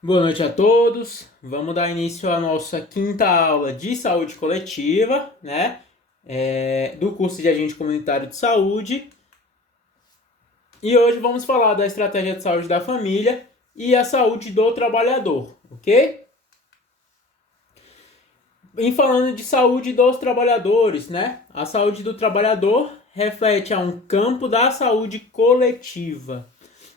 Boa noite a todos. Vamos dar início à nossa quinta aula de saúde coletiva, né? Do curso de agente comunitário de saúde. E hoje vamos falar da estratégia de saúde da família e a saúde do trabalhador, ok? Em falando de saúde dos trabalhadores, né? A saúde do trabalhador reflete a um campo da saúde coletiva,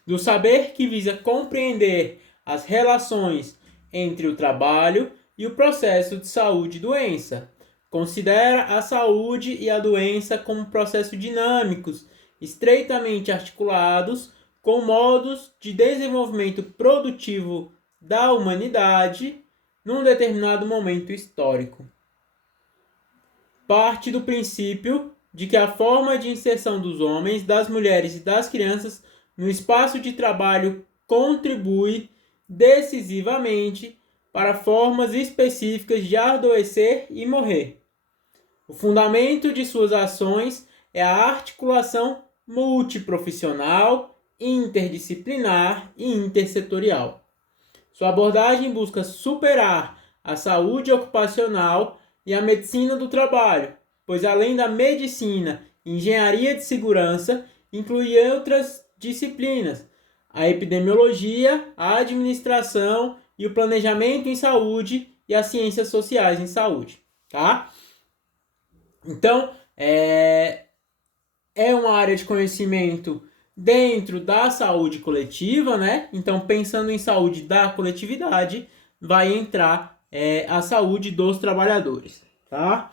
do saber que visa compreender as relações entre o trabalho e o processo de saúde e doença. Considera a saúde e a doença como processos dinâmicos, estreitamente articulados com modos de desenvolvimento produtivo da humanidade num determinado momento histórico. Parte do princípio de que a forma de inserção dos homens, das mulheres e das crianças no espaço de trabalho contribui decisivamente para formas específicas de adoecer e morrer. O fundamento de suas ações é a articulação multiprofissional, interdisciplinar e intersetorial. Sua abordagem busca superar a saúde ocupacional e a medicina do trabalho, pois além da medicina e engenharia de segurança, inclui outras disciplinas, a epidemiologia, a administração e o planejamento em saúde e as ciências sociais em saúde, tá? Então, é uma área de conhecimento dentro da saúde coletiva, né? Então, pensando em saúde da coletividade, vai entrar a saúde dos trabalhadores, tá?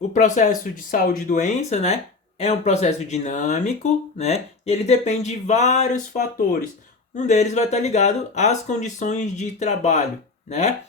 O processo de saúde e doença, né? É um processo dinâmico, né? E ele depende de vários fatores. Um deles vai estar ligado às condições de trabalho, né?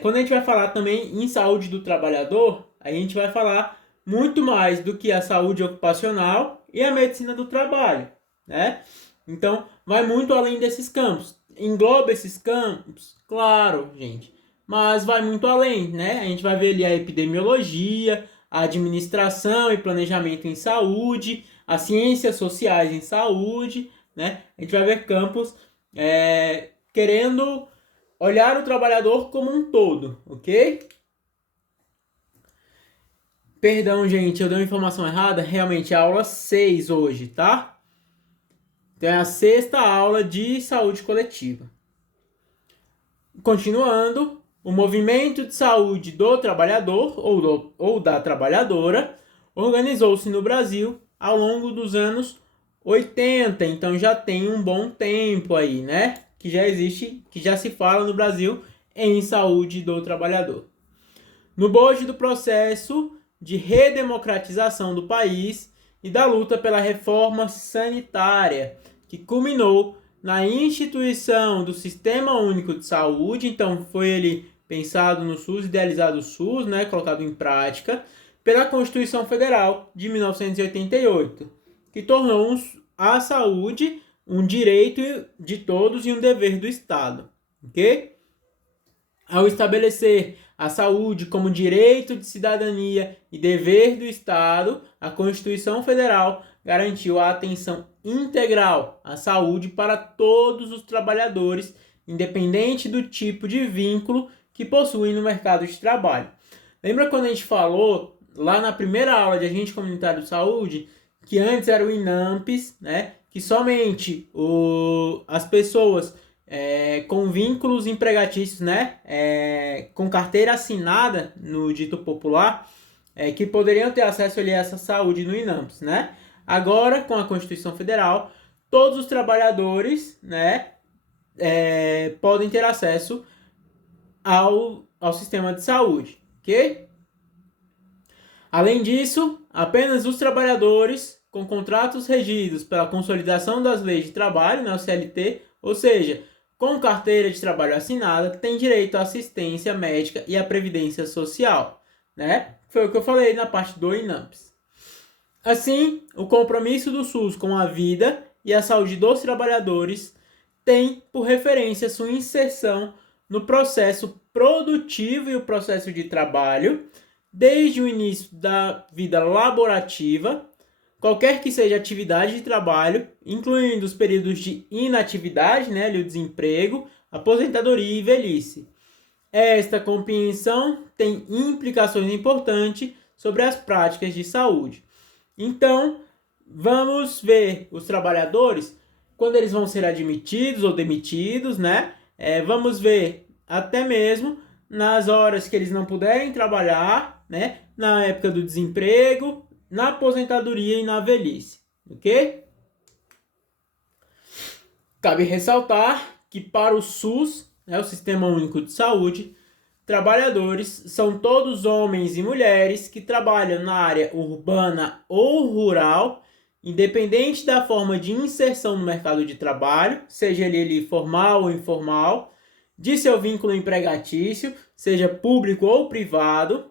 Quando a gente vai falar também em saúde do trabalhador, a gente vai falar muito mais do que a saúde ocupacional e a medicina do trabalho, né? Então, vai muito além desses campos. Engloba esses campos? Claro, gente. Mas vai muito além, né? A gente vai ver ali a epidemiologia, a administração e planejamento em saúde, as ciências sociais em saúde, né? A gente vai ver campos querendo olhar o trabalhador como um todo, ok? Perdão, gente, eu dei uma informação errada. Realmente é a aula 6 hoje, tá? Então é a sexta aula de saúde coletiva. Continuando, o movimento de saúde do trabalhador ou da trabalhadora organizou-se no Brasil ao longo dos anos 80. Então já tem um bom tempo aí, né? Que já existe, que já se fala no Brasil em saúde do trabalhador. No bojo do processo de redemocratização do país e da luta pela reforma sanitária, que culminou na instituição do Sistema Único de Saúde. Então foi ele pensado no SUS, idealizado o SUS, né, colocado em prática, pela Constituição Federal de 1988, que tornou a saúde um direito de todos e um dever do Estado, ok? Ao estabelecer a saúde como direito de cidadania e dever do Estado, a Constituição Federal garantiu a atenção integral à saúde para todos os trabalhadores, independente do tipo de vínculo que possuem no mercado de trabalho. Lembra quando a gente falou lá na primeira aula de agente comunitário de saúde que antes era o INAMPS, né? Que somente as pessoas com vínculos empregatícios, né? Com carteira assinada no dito popular, que poderiam ter acesso ali a essa saúde no INAMPS, né? Agora, com a Constituição Federal, todos os trabalhadores, né, podem ter acesso ao sistema de saúde, ok? Além disso, apenas os trabalhadores com contratos regidos pela Consolidação das Leis de Trabalho, na CLT, ou seja, com carteira de trabalho assinada, têm direito à assistência médica e à previdência social, né? Foi o que eu falei na parte do INAMPS. Assim, o compromisso do SUS com a vida e a saúde dos trabalhadores tem por referência sua inserção no processo produtivo e o processo de trabalho, desde o início da vida laborativa, qualquer que seja a atividade de trabalho, incluindo os períodos de inatividade, né, o desemprego, aposentadoria e velhice. Esta compreensão tem implicações importantes sobre as práticas de saúde. Então, vamos ver os trabalhadores, quando eles vão ser admitidos ou demitidos, né? Vamos ver até mesmo nas horas que eles não puderem trabalhar, né? Na época do desemprego, na aposentadoria e na velhice, ok? Cabe ressaltar que para o SUS, né, o Sistema Único de Saúde, trabalhadores são todos homens e mulheres que trabalham na área urbana ou rural, independente da forma de inserção no mercado de trabalho, seja ele formal ou informal, de seu vínculo empregatício, seja público ou privado,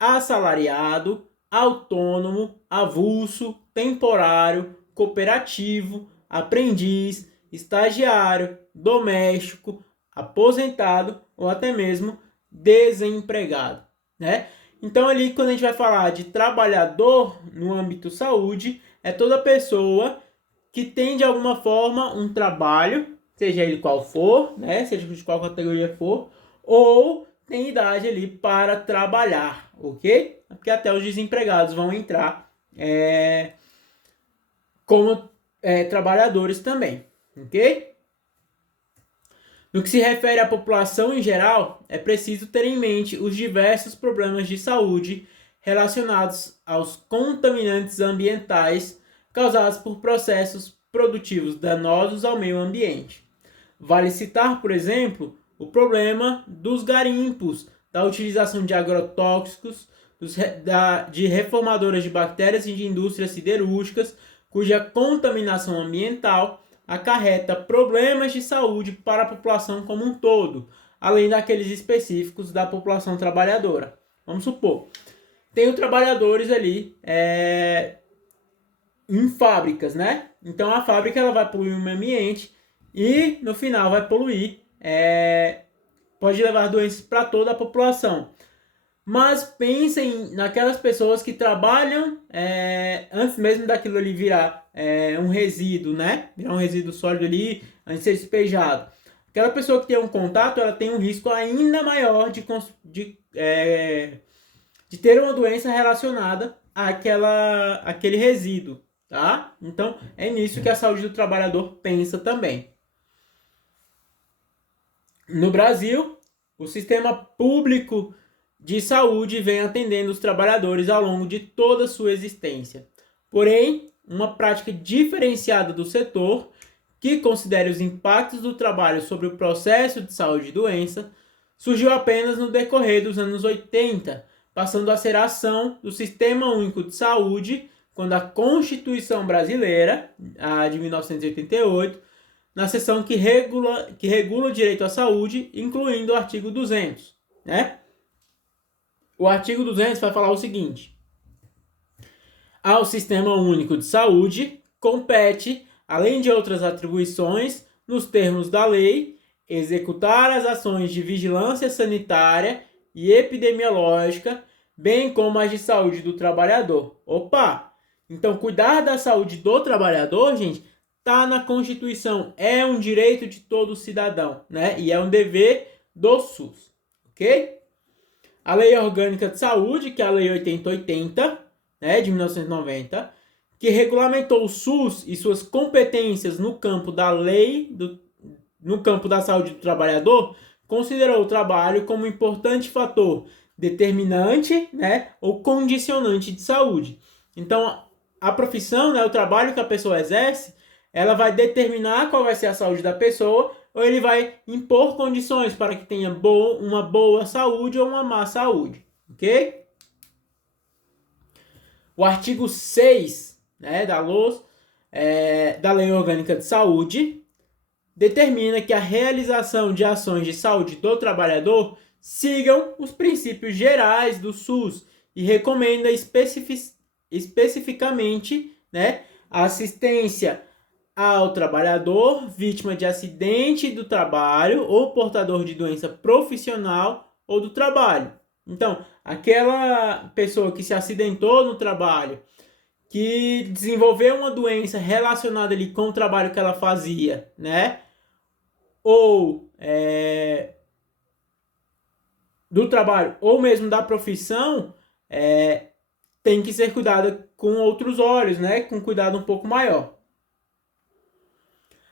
assalariado, autônomo, avulso, temporário, cooperativo, aprendiz, estagiário, doméstico, aposentado ou até mesmo desempregado, né? Então ali quando a gente vai falar de trabalhador no âmbito saúde, é toda pessoa que tem de alguma forma um trabalho, seja ele qual for, né? Seja de qual categoria for, ou tem idade ali para trabalhar, ok? Porque até os desempregados vão entrar como trabalhadores também, ok? No que se refere à população em geral, é preciso ter em mente os diversos problemas de saúde relacionados aos contaminantes ambientais causados por processos produtivos danosos ao meio ambiente. Vale citar, por exemplo, o problema dos garimpos, da utilização de agrotóxicos, de reformadoras de bactérias e de indústrias siderúrgicas, cuja contaminação ambiental acarreta problemas de saúde para a população como um todo, além daqueles específicos da população trabalhadora. Vamos supor, tenho trabalhadores ali em fábricas, né? Então a fábrica ela vai poluir o meio ambiente e no final vai poluir, pode levar doenças para toda a população. Mas pensem naquelas pessoas que trabalham antes mesmo daquilo ali virar um resíduo, né? Virar um resíduo sólido ali antes de ser despejado. Aquela pessoa que tem um contato, ela tem um risco ainda maior de ter uma doença relacionada àquele resíduo, tá? Então, é nisso que a saúde do trabalhador pensa também. No Brasil, o sistema público de saúde vem atendendo os trabalhadores ao longo de toda a sua existência. Porém, uma prática diferenciada do setor, que considere os impactos do trabalho sobre o processo de saúde e doença, surgiu apenas no decorrer dos anos 80, passando a ser a ação do Sistema Único de Saúde, quando a Constituição Brasileira, a de 1988, na seção que regula o direito à saúde, incluindo o artigo 200, né? O artigo 200 vai falar o seguinte: ao Sistema Único de Saúde compete, além de outras atribuições, nos termos da lei, executar as ações de vigilância sanitária e epidemiológica, bem como as de saúde do trabalhador. Opa! Então, cuidar da saúde do trabalhador, gente, tá na Constituição, é um direito de todo cidadão, né? E é um dever do SUS, ok? A Lei Orgânica de Saúde, que é a Lei 8080, né, de 1990, que regulamentou o SUS e suas competências no campo da no campo da saúde do trabalhador, considerou o trabalho como um importante fator determinante, né, ou condicionante de saúde. Então, a profissão, né, o trabalho que a pessoa exerce, ela vai determinar qual vai ser a saúde da pessoa, ou ele vai impor condições para que tenha uma boa saúde ou uma má saúde, ok? O artigo 6, né, da Lei Orgânica de Saúde determina que a realização de ações de saúde do trabalhador sigam os princípios gerais do SUS e recomenda especificamente, né, a assistência ao trabalhador vítima de acidente do trabalho ou portador de doença profissional ou do trabalho. Então, aquela pessoa que se acidentou no trabalho, que desenvolveu uma doença relacionada ali com o trabalho que ela fazia, né? ou do trabalho ou mesmo da profissão tem que ser cuidada com outros olhos, né? Com cuidado um pouco maior.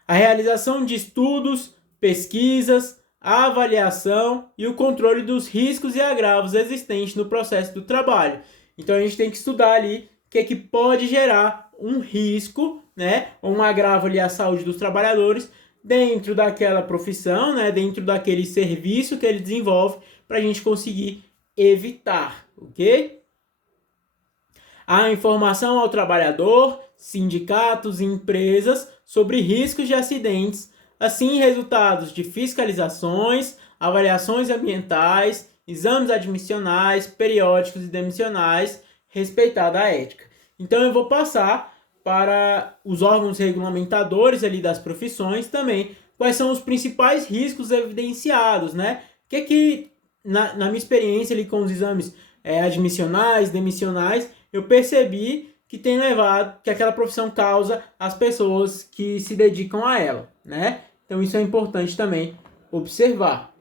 A realização de estudos, pesquisas, a avaliação e o controle dos riscos e agravos existentes no processo do trabalho. Então a gente tem que estudar ali o que pode gerar um risco, né, ou um agravo ali à saúde dos trabalhadores dentro daquela profissão, né, dentro daquele serviço que ele desenvolve, para a gente conseguir evitar, ok? A informação ao trabalhador, sindicatos e empresas sobre riscos de acidentes, assim resultados de fiscalizações, avaliações ambientais, exames admissionais, periódicos e demissionais, respeitada a ética. Então eu vou passar para os órgãos regulamentadores ali das profissões também quais são os principais riscos evidenciados, né? Que na minha experiência ali com os exames admissionais, demissionais, eu percebi que tem levado, que aquela profissão causa às pessoas que se dedicam a ela, né? Então isso é importante também observar.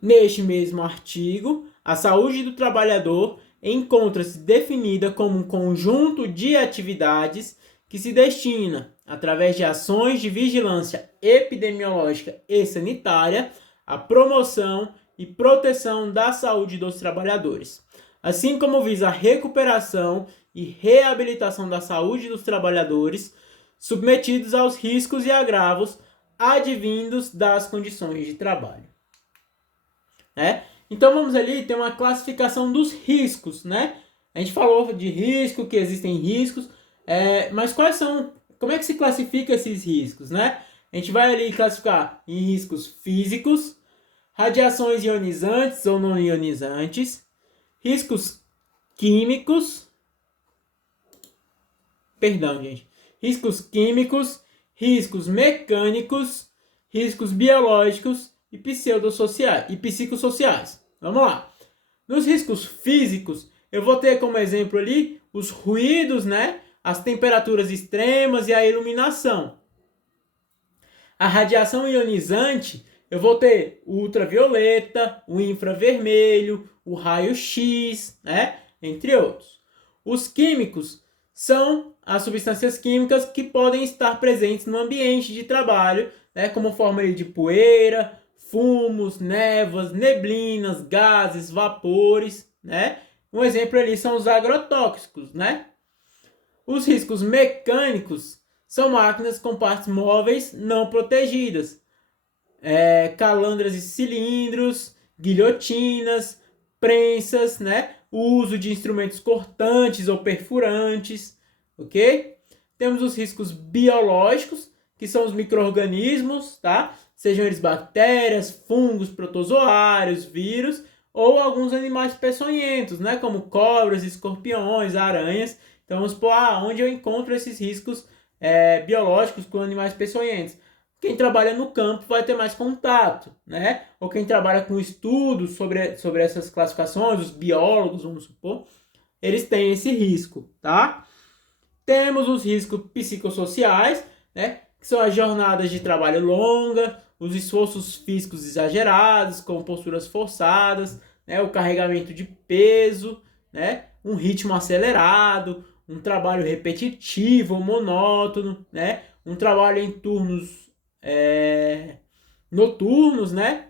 Neste mesmo artigo, a saúde do trabalhador encontra-se definida como um conjunto de atividades que se destina, através de ações de vigilância epidemiológica e sanitária, à promoção e proteção da saúde dos trabalhadores, assim como visa a recuperação e reabilitação da saúde dos trabalhadores submetidos aos riscos e agravos advindos das condições de trabalho. Então vamos ali ter uma classificação dos riscos, né? A gente falou de risco, que existem riscos, mas como é que se classifica esses riscos, né? A gente vai ali classificar em riscos físicos, radiações ionizantes ou não ionizantes, riscos químicos, riscos químicos, riscos mecânicos, riscos biológicos e psicossociais. Vamos lá. Nos riscos físicos, eu vou ter como exemplo ali os ruídos, né? As temperaturas extremas e a iluminação. A radiação ionizante, eu vou ter o ultravioleta, o infravermelho, o raio-x, né? Entre outros. Os químicos são as substâncias químicas que podem estar presentes no ambiente de trabalho, né? Como forma de poeira, fumos, névoas, neblinas, gases, vapores, né? Um exemplo ali são os agrotóxicos, né? Os riscos mecânicos são máquinas com partes móveis não protegidas, calandras e cilindros, guilhotinas, prensas, né? O uso de instrumentos cortantes ou perfurantes, ok? Temos os riscos biológicos, que são os micro-organismos, tá? Sejam eles bactérias, fungos, protozoários, vírus, ou alguns animais peçonhentos, né? Como cobras, escorpiões, aranhas. Então vamos supor, onde eu encontro esses riscos biológicos com animais peçonhentos? Quem trabalha no campo vai ter mais contato, né? Ou quem trabalha com estudos sobre essas classificações, os biólogos, vamos supor, eles têm esse risco, tá? Temos os riscos psicossociais, né? Que são as jornadas de trabalho longa, os esforços físicos exagerados, com posturas forçadas, né? O carregamento de peso, né? Um ritmo acelerado, um trabalho repetitivo ou monótono, né? Um trabalho em turnos noturnos, né?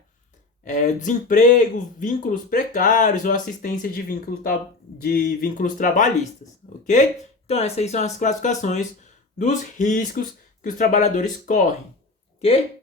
Desemprego, vínculos precários ou assistência de vínculos trabalhistas, ok? Então essas aí são as classificações dos riscos que os trabalhadores correm, ok?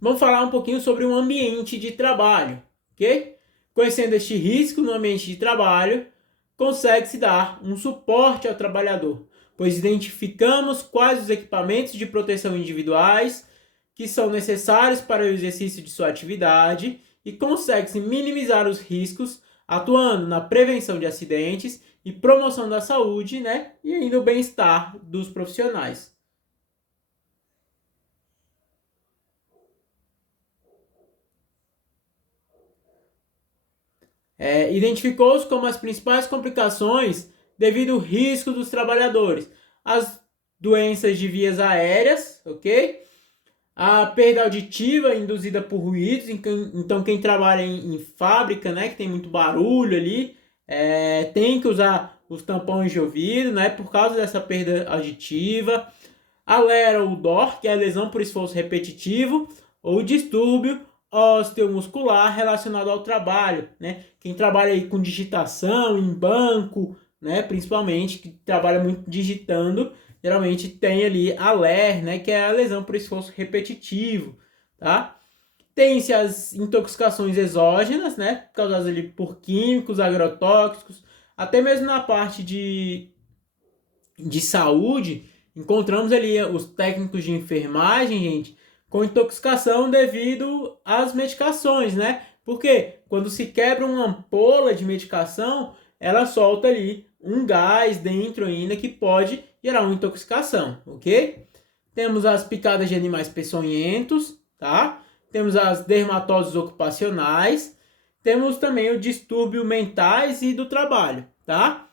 Vamos falar um pouquinho sobre o ambiente de trabalho, ok? Conhecendo este risco no ambiente de trabalho, consegue-se dar um suporte ao trabalhador, pois identificamos quais os equipamentos de proteção individuais que são necessários para o exercício de sua atividade e consegue-se minimizar os riscos atuando na prevenção de acidentes e promoção da saúde, né? E ainda o bem-estar dos profissionais. Identificou-se como as principais complicações devido ao risco dos trabalhadores, as doenças de vias aéreas, ok? A perda auditiva induzida por ruídos, então quem trabalha em fábrica, né, que tem muito barulho ali, tem que usar os tampões de ouvido, né, por causa dessa perda auditiva. A LERA ou DOR, que é a lesão por esforço repetitivo, ou distúrbio osteomuscular relacionado ao trabalho, né? Quem trabalha aí com digitação, em banco, né, principalmente, que trabalha muito digitando, geralmente tem ali a LER, né, que é a lesão por esforço repetitivo, tá? Tem-se as intoxicações exógenas, né, causadas ali por químicos, agrotóxicos, até mesmo na parte de saúde, encontramos ali os técnicos de enfermagem, gente, com intoxicação devido às medicações, né? Porque quando se quebra uma ampola de medicação, ela solta ali um gás dentro ainda que pode gerar uma intoxicação, ok? Temos as picadas de animais peçonhentos, tá? Temos as dermatoses ocupacionais, temos também o distúrbio mentais e do trabalho, tá?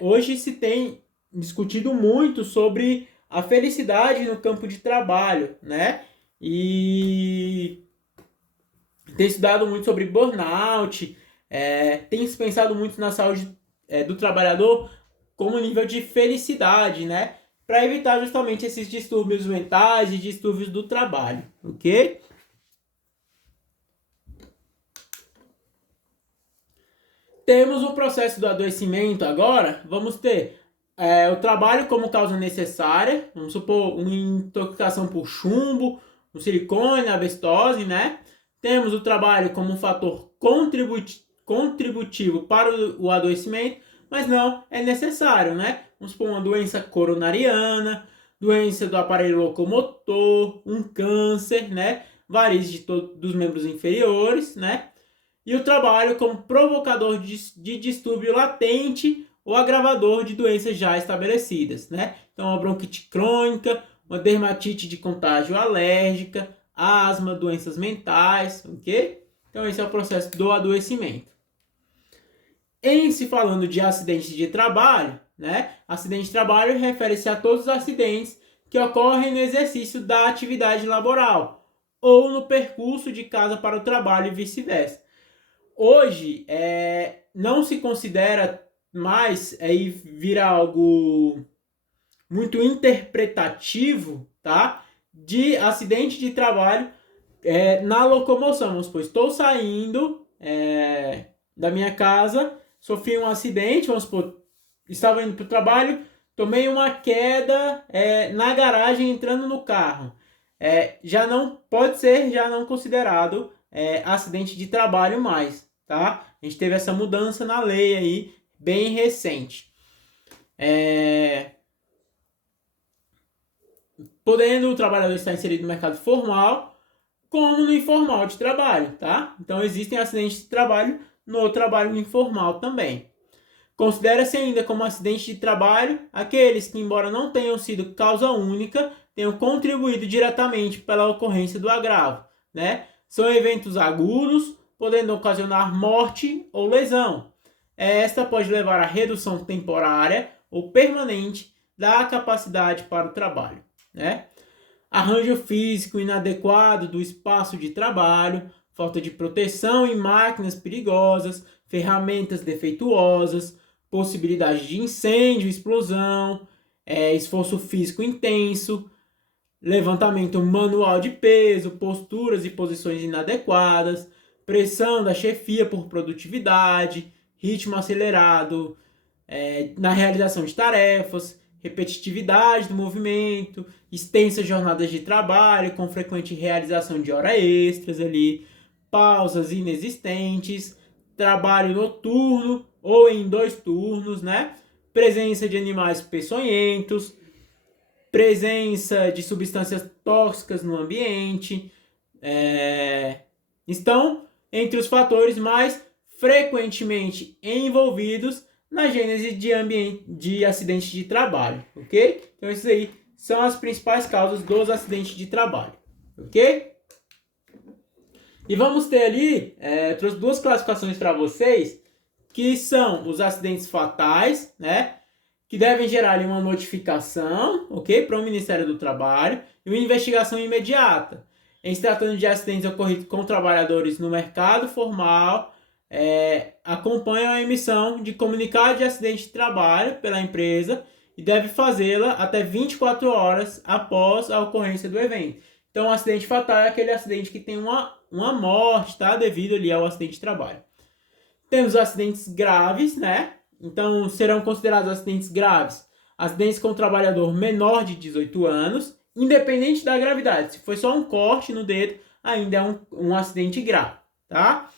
Hoje se tem discutido muito sobre a felicidade no campo de trabalho, né? E tem estudado muito sobre burnout, tem se pensado muito na saúde do trabalhador como nível de felicidade, né? Para evitar justamente esses distúrbios mentais e distúrbios do trabalho, ok? Temos o processo do adoecimento agora, vamos ter o trabalho como causa necessária, vamos supor uma intoxicação por chumbo, um silicone, asbestose, né? Temos o trabalho como um fator contributivo para o adoecimento, mas não é necessário, né? Vamos supor uma doença coronariana, doença do aparelho locomotor, um câncer, né? Varizes dos membros inferiores, né? E o trabalho como provocador de distúrbio latente ou agravador de doenças já estabelecidas, né? Então, uma bronquite crônica, uma dermatite de contágio alérgica, asma, doenças mentais, ok? Então, esse é o processo do adoecimento. Em se falando de acidentes de trabalho, né? Acidente de trabalho refere-se a todos os acidentes que ocorrem no exercício da atividade laboral ou no percurso de casa para o trabalho e vice-versa. Hoje, não se considera mais, aí vira algo muito interpretativo, tá? De acidente de trabalho na locomoção. Vamos supor, estou saindo da minha casa, sofri um acidente, vamos supor, estava indo para o trabalho, tomei uma queda na garagem entrando no carro. Já não pode ser já não considerado acidente de trabalho mais, tá? A gente teve essa mudança na lei aí, bem recente. Podendo o trabalhador estar inserido no mercado formal, como no informal de trabalho, tá? Então existem acidentes de trabalho no trabalho informal também. Considera-se ainda como acidente de trabalho aqueles que, embora não tenham sido causa única, tenham contribuído diretamente pela ocorrência do agravo, né? São eventos agudos, podendo ocasionar morte ou lesão. Esta pode levar à redução temporária ou permanente da capacidade para o trabalho, né? Arranjo físico inadequado do espaço de trabalho, falta de proteção em máquinas perigosas, ferramentas defeituosas, possibilidade de incêndio, explosão, esforço físico intenso, levantamento manual de peso, posturas e posições inadequadas, pressão da chefia por produtividade, ritmo acelerado na realização de tarefas, repetitividade do movimento, extensas jornadas de trabalho com frequente realização de horas extras ali, pausas inexistentes, trabalho noturno ou em 2 turnos, né? Presença de animais peçonhentos, presença de substâncias tóxicas no ambiente, estão entre os fatores mais frequentemente envolvidos na gênese de acidentes de trabalho, ok? Então, esses aí são as principais causas dos acidentes de trabalho, ok? E vamos ter ali, trouxe 2 classificações para vocês, que são os acidentes fatais, né? Que devem gerar ali uma notificação, ok? Para o Ministério do Trabalho. e uma investigação imediata. Em se tratando de acidentes ocorridos com trabalhadores no mercado formal, acompanham a emissão de comunicado de acidente de trabalho pela empresa e deve fazê-la até 24 horas após a ocorrência do evento. Então, um acidente fatal é aquele acidente que tem uma morte, tá? Devido ali ao acidente de trabalho. Temos acidentes graves, né? Então, serão considerados acidentes graves acidentes com trabalhador menor de 18 anos, independente da gravidade. Se foi só um corte no dedo, ainda é um acidente grave, tá?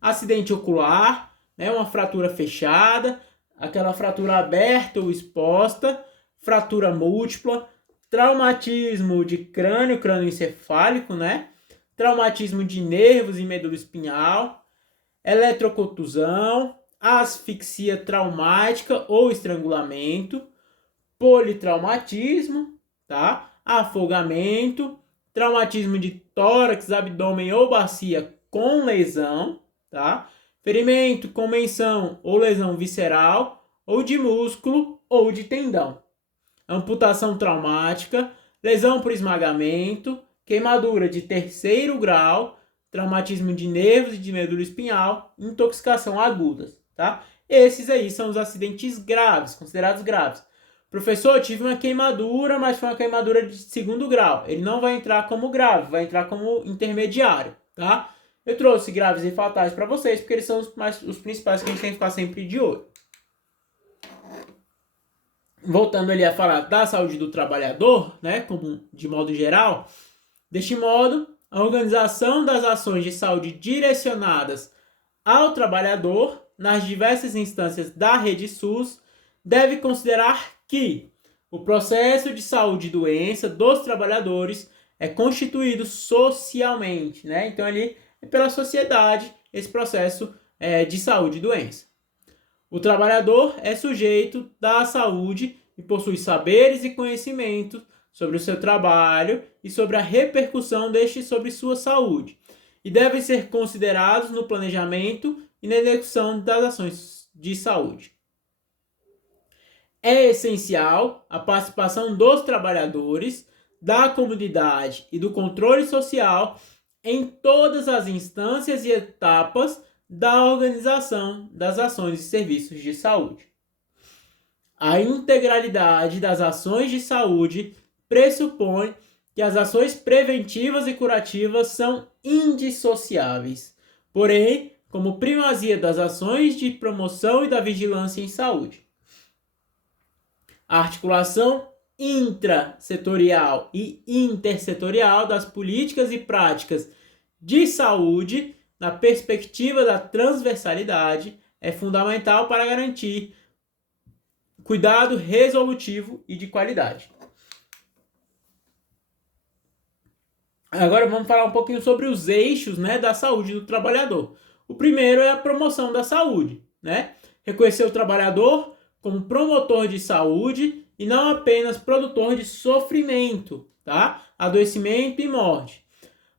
Acidente ocular, né? Uma fratura fechada, aquela fratura aberta ou exposta, fratura múltipla, traumatismo de crânioencefálico, né? Traumatismo de nervos e medula espinhal, eletrocontusão, asfixia traumática ou estrangulamento, politraumatismo, tá? Afogamento, traumatismo de tórax, abdômen ou bacia com lesão, tá? Ferimento com menção ou lesão visceral, ou de músculo ou de tendão. Amputação traumática, lesão por esmagamento, queimadura de terceiro grau, traumatismo de nervos e de medula espinhal, intoxicação agudas, tá? Esses aí são os acidentes graves, considerados graves. Professor, eu tive uma queimadura, mas foi uma queimadura de segundo grau. Ele não vai entrar como grave, vai entrar como intermediário, tá? Eu trouxe graves e fatais para vocês, porque eles são os principais que a gente tem que ficar sempre de olho. Voltando ali a falar da saúde do trabalhador, né, como de modo geral, deste modo, a organização das ações de saúde direcionadas ao trabalhador nas diversas instâncias da rede SUS deve considerar que o processo de saúde e doença dos trabalhadores é constituído socialmente, né? Então, ali é pela sociedade esse processo de saúde e doença. O trabalhador é sujeito da saúde e possui saberes e conhecimentos sobre o seu trabalho e sobre a repercussão deste sobre sua saúde, e devem ser considerados no planejamento e na execução das ações de saúde. É essencial a participação dos trabalhadores, da comunidade e do controle social em todas as instâncias e etapas da organização das ações e serviços de saúde. A integralidade das ações de saúde pressupõe que as ações preventivas e curativas são indissociáveis, porém, como primazia das ações de promoção e da vigilância em saúde. A articulação intrasetorial e intersetorial das políticas e práticas de saúde, na perspectiva da transversalidade, é fundamental para garantir cuidado resolutivo e de qualidade. Agora vamos falar um pouquinho sobre os eixos, né, da saúde do trabalhador. O primeiro é a promoção da saúde, né? Reconhecer o trabalhador como promotor de saúde e não apenas produtor de sofrimento, tá? Adoecimento e morte.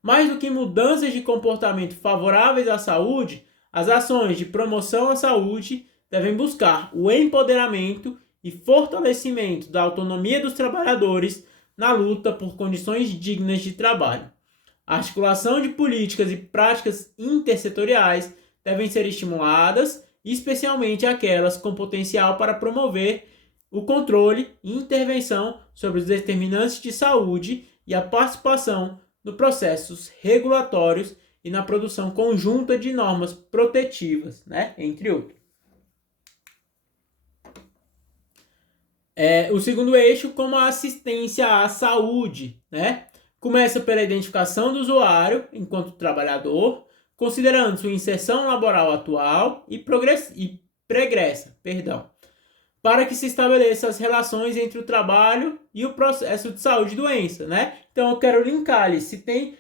Mais do que mudanças de comportamento favoráveis à saúde, as ações de promoção à saúde devem buscar o empoderamento e fortalecimento da autonomia dos trabalhadores na luta por condições dignas de trabalho. A articulação de políticas e práticas intersetoriais devem ser estimuladas, especialmente aquelas com potencial para promover o controle e intervenção sobre os determinantes de saúde e a participação nos processos regulatórios e na produção conjunta de normas protetivas, né, entre outros. O segundo eixo, como a assistência à saúde, né? Começa pela identificação do usuário enquanto trabalhador, considerando sua inserção laboral atual e pregressa, para que se estabeleça as relações entre o trabalho e o processo de saúde e doença, né? Então eu quero linkar ali, se tem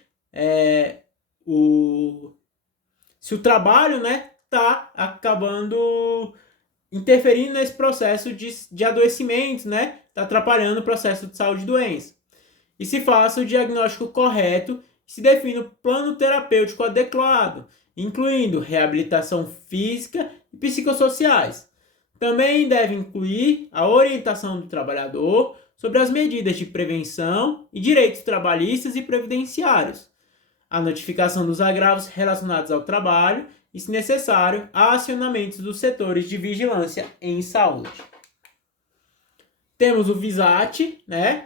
se o trabalho, né, tá acabando interferindo nesse processo de adoecimento, né? Está atrapalhando o processo de saúde e doença. E se faça o diagnóstico correto e se define o plano terapêutico adequado, incluindo reabilitação física e psicossociais. Também deve incluir a orientação do trabalhador sobre as medidas de prevenção e direitos trabalhistas e previdenciários, a notificação dos agravos relacionados ao trabalho e, se necessário, acionamentos dos setores de vigilância em saúde. Temos o VISAT, né?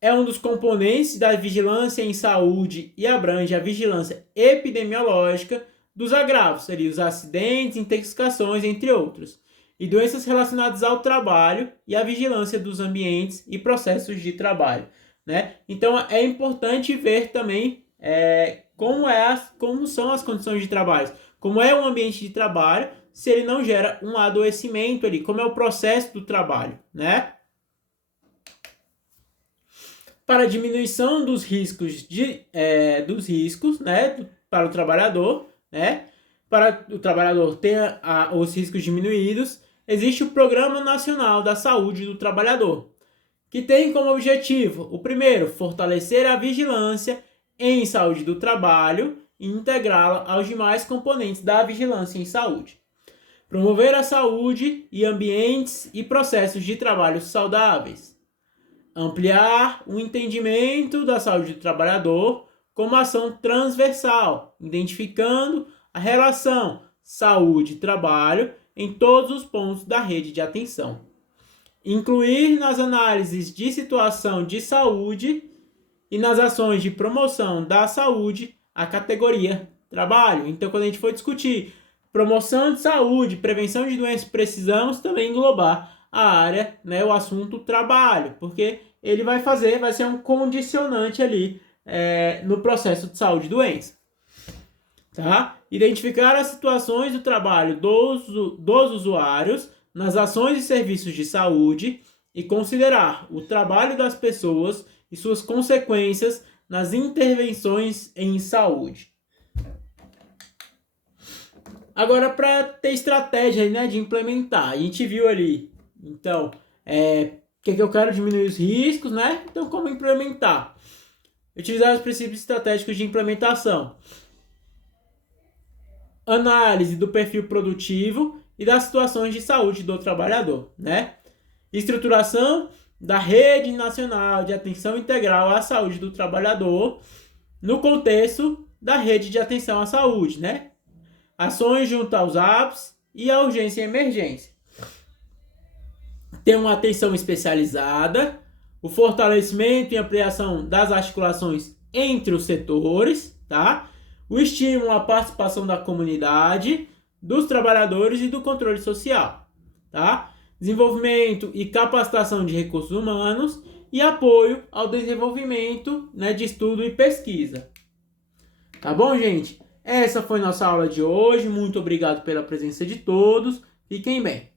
É um dos componentes da vigilância em saúde e abrange a vigilância epidemiológica dos agravos, seria os acidentes, intoxicações, entre outros, e doenças relacionadas ao trabalho e a vigilância dos ambientes e processos de trabalho, né? Então é importante ver também como são as condições de trabalho, como é o ambiente de trabalho, se ele não gera um adoecimento ali, como é o processo do trabalho, né? Para a diminuição dos riscos, né, para o trabalhador, né, para o trabalhador ter os riscos diminuídos, existe o Programa Nacional da Saúde do Trabalhador, que tem como objetivo, o primeiro, fortalecer a vigilância em saúde do trabalho e integrá-la aos demais componentes da vigilância em saúde. Promover a saúde e ambientes e processos de trabalho saudáveis. Ampliar o entendimento da saúde do trabalhador como ação transversal, identificando a relação saúde-trabalho em todos os pontos da rede de atenção. Incluir nas análises de situação de saúde e nas ações de promoção da saúde a categoria trabalho. Então, quando a gente for discutir promoção de saúde, prevenção de doenças, precisamos também englobar a área, né, o assunto trabalho, porque ele vai ser um condicionante ali no processo de saúde e doença. Tá? Identificar as situações do trabalho dos usuários nas ações e serviços de saúde e considerar o trabalho das pessoas e suas consequências nas intervenções em saúde. Agora, para ter estratégia, né, de implementar, a gente viu ali, então, que eu quero diminuir os riscos, né? Então, como implementar? Utilizar os princípios estratégicos de implementação. Análise do perfil produtivo e das situações de saúde do trabalhador, né? Estruturação da rede nacional de atenção integral à saúde do trabalhador no contexto da rede de atenção à saúde, né? Ações junto aos APS e a urgência e emergência. Ter uma atenção especializada, o fortalecimento e ampliação das articulações entre os setores, tá? O estímulo à participação da comunidade, dos trabalhadores e do controle social, tá? Desenvolvimento e capacitação de recursos humanos e apoio ao desenvolvimento, né, de estudo e pesquisa. Tá bom, gente? Essa foi nossa aula de hoje. Muito obrigado pela presença de todos. Fiquem bem.